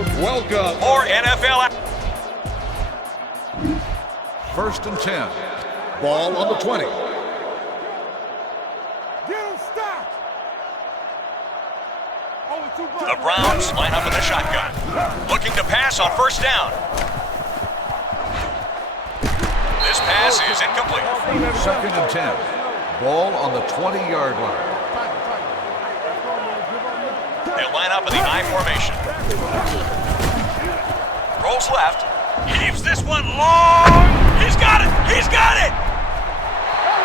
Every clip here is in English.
Welcome. More NFL. First and 10. Ball on the 20. The Browns line up in the shotgun. Looking to pass on first down. This pass is incomplete. Second and 10. Ball on the 20-yard line. They line up in the I formation. Rolls left. Heaves this one long. He's got it. He's got it.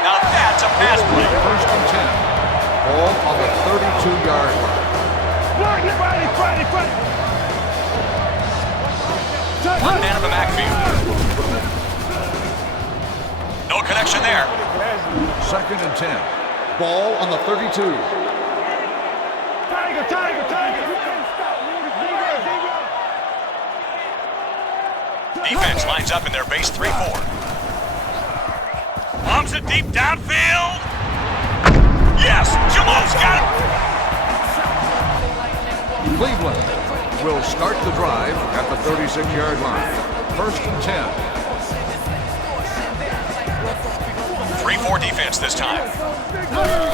Now that's a pass play. First and 10. Ball on the 32-yard line. One man in the backfield. No connection there. Second and 10. Ball on the 32. Defense lines up in their base 3-4. Bombs it deep downfield. Yes, Jamal's got it. Cleveland will start the drive at the 36-yard line. First and 10. 3-4 defense this time.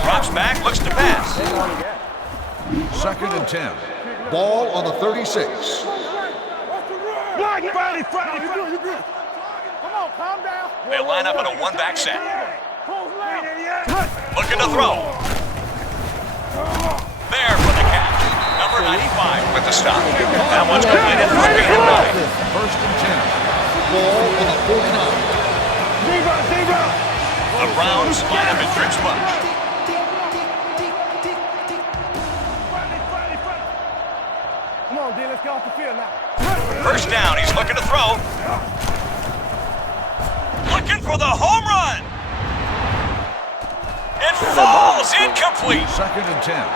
Drops back, looks to pass. Second and 10. Ball on the 36. They line up in a one-back set. Looking to throw. There for the catch. Number 95 with the stop. That one's completed for a gain of 9. First and 10. Ball on the 49. The Browns line up in trips bunch. Come on, D, let's get off the field now. First down, he's looking to throw. Looking for the home run. It falls incomplete. Second and 10.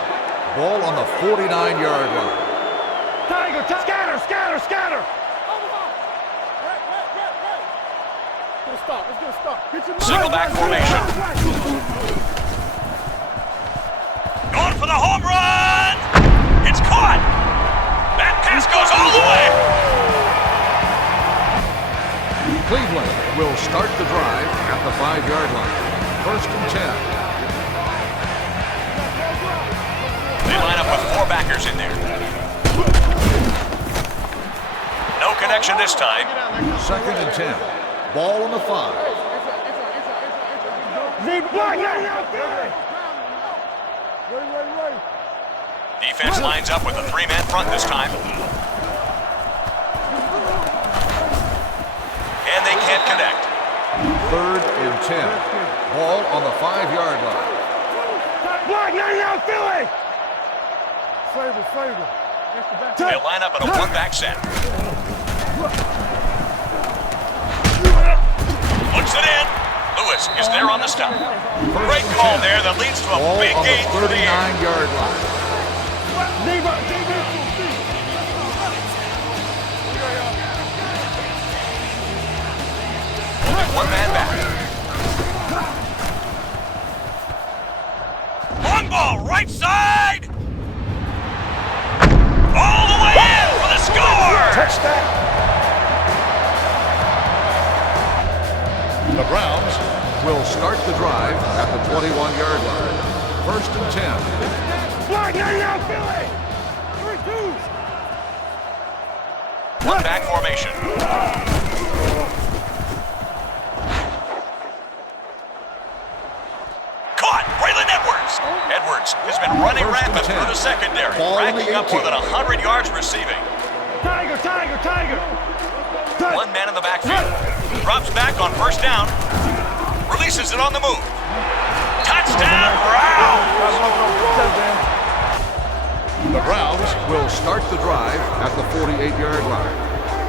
Ball on the 49-yard line. Tiger, scatter. Let's get a stop. Single back formation. Going for the home run. It's caught. That pass goes all the way. Cleveland will start the drive at the 5-yard line. First and 10. They line up with 4 backers in there. No connection this time. Second and 10. Ball on the 5. Defense lines up with a 3-man front this time. And they can't connect. Third and 10. Ball on the 5-yard line. They line up in a one-back set. Looks it in. Lewis is there on the stop. Great call there that leads to a Ball big on the gain for the air. 39-yard line. One man back. Long ball, right side. All the way in for the score. Touchdown. The Browns will start the drive at the 21-yard line. First and 10. One back formation. Caught. Braylon Edwards. Edwards has been running rampant through the secondary, racking up more than 100 yards receiving. Tiger. One man in the backfield. Drops back on first down. Releases it on the move. Touchdown, Browns! The Browns will start the drive at the 48-yard line.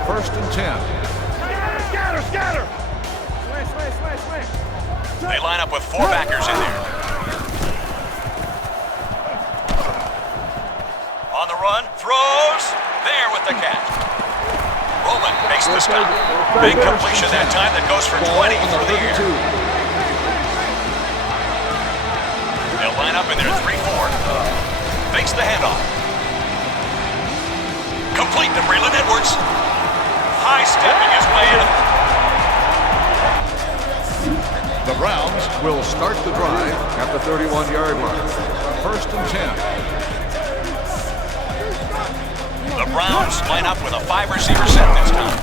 First and 10. Scatter. They line up with 4 backers in there. On the run, throws. There with the catch. Roman makes the stop. Big completion that time that goes for 20 through the air. They'll line up in their 3-4. Fakes the handoff. Complete to Braylon Edwards. High stepping his way in. The Browns will start the drive at the 31-yard line. First and 10. The Browns line up with a 5-receiver set this time.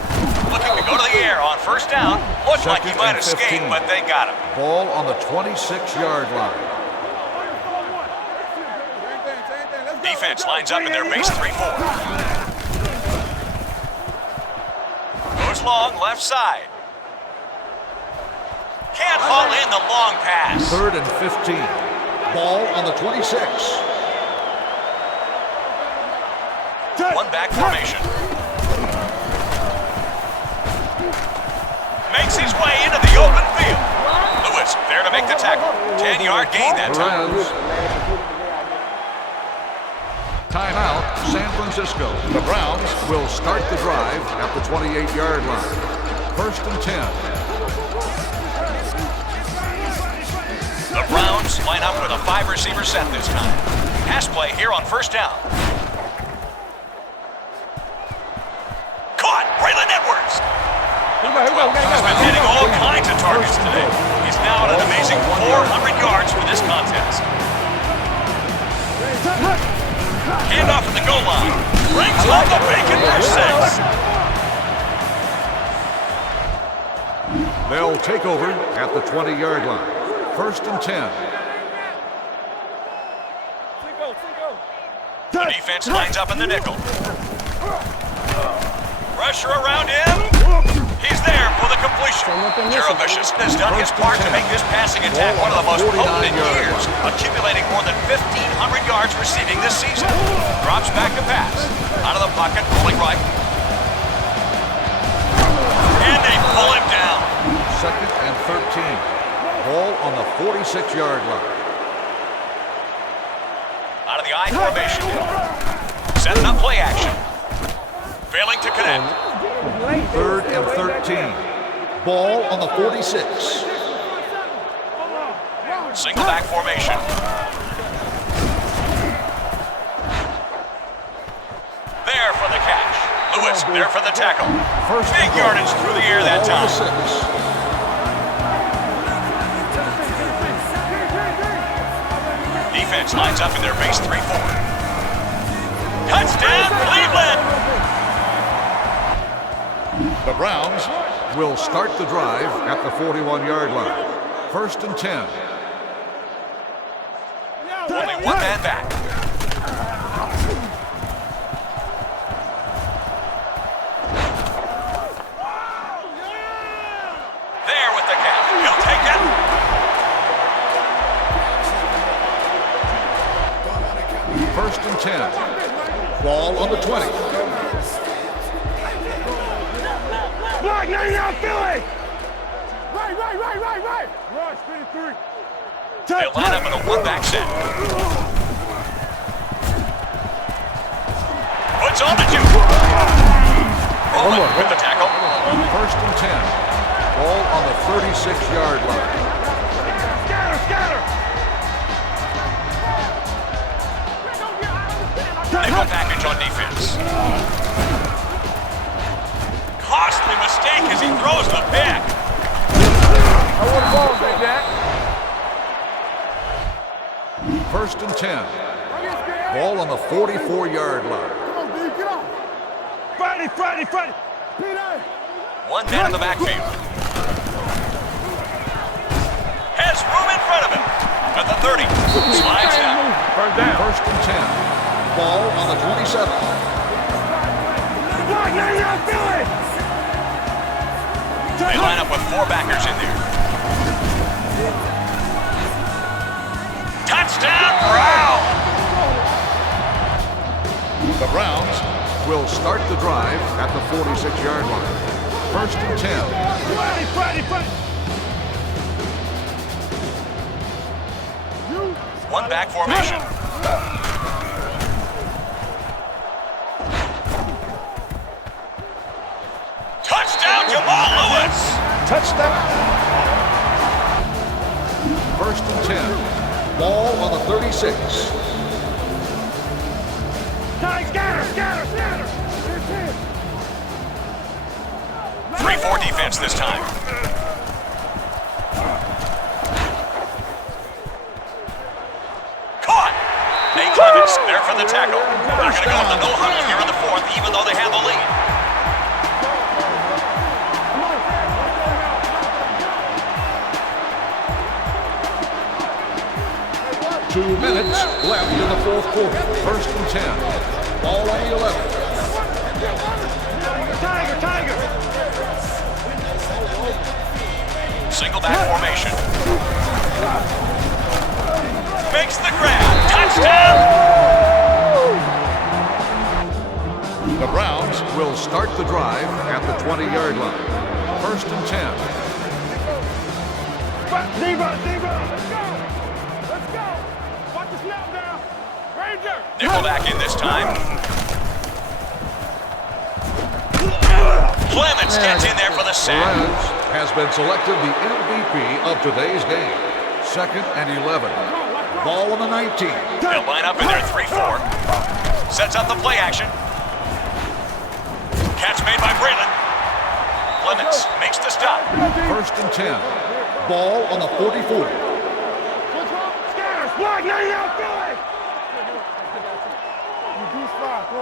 Looking to go to the air on first down. Looked like he might escape, but they got him. Ball on the 26-yard line. Defense lines up in their base 3-4. Goes long, left side. Can't haul in the long pass. Third and 15. Ball on the 26. One back formation. Makes his way into the open field. Lewis there to make the tackle. 10-yard gain that time. Timeout, San Francisco. The Browns will start the drive at the 28-yard line. First and 10. The Browns line up with a 5-receiver set this time. Pass play here on first down. Caught! Braylon Edwards! He's been hitting all kinds of targets today. He's now at an amazing 400 yards for this contest. Handoff at the goal line. Brings home the bacon for 6. They'll take over at the 20-yard line. First and 10. The defense lines up in the nickel. Pressure around him. He's there for the completion. Gerald Vicious has done his part to make this passing attack one of the most potent in years, accumulating more than 1,500 yards receiving this season. Drops back to pass. Out of the pocket, rolling right. And they pull him down. Second and 13. Ball on the 46-yard line. Out of the I formation. Setting up play action. Failing to connect. Third and 13. Ball on the 46. Single back formation. There for the catch. Lewis there for the tackle. Big yardage through the air that time. Defense lines up in their base 3-4. Touchdown, Cleveland! The Browns will start the drive at the 41-yard line. First and 10. Only one man back. There with the catch. He'll take it. First and 10. Ball on the 20. Block, now you're out, Philly! Right. Rush, 53. They line up in a one-back set. Puts on the juke. Rolling with the tackle. First and 10. Ball on the 36-yard line. Scatter! Nickel package on defense. Costly mistake as he throws the pick. I want the ball, Big Jack. First and 10. Ball on the 44-yard line. Come on, dude, get on. Friday. Peter. One man in the backfield. Has room in front of him. At the 30. Slides down. First and 10. Ball on the 27. Block, now you're out, Philly! They line up with 4 backers in there. Touchdown, Brown! The Browns will start the drive at the 46-yard line. First and 10. Friday. One back formation. Touchdown, Jamal Lewis! Touchdown. First and 10. Ball on the 36. Scatter! 4 defense this time. Caught! Nate Clements there for the tackle. They're going to go with the no huddle here in the 4th, even though they have the lead. Two minutes left in the fourth quarter. First and 10. Ball on the 11. Tiger! Single back formation. Makes the grab. Touchdown! The Browns will start the drive at the 20-yard line. First and 10. Zebra! Let's go! Watch the snap now! Ranger! Nickel back in this time. Clements gets in there for the sack. Perez has been selected the MVP of today's game. Second and 11. Ball on the 19. They'll line up in their 3-4. Sets up the play action. Catch made by Braylon. Clements makes the stop. First and 10. Ball on the 44.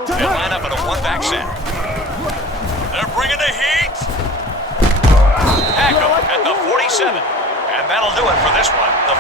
They'll line up in a one-back set. They're bringing the heat. Hack'em at the 47. And that'll do it for this one. The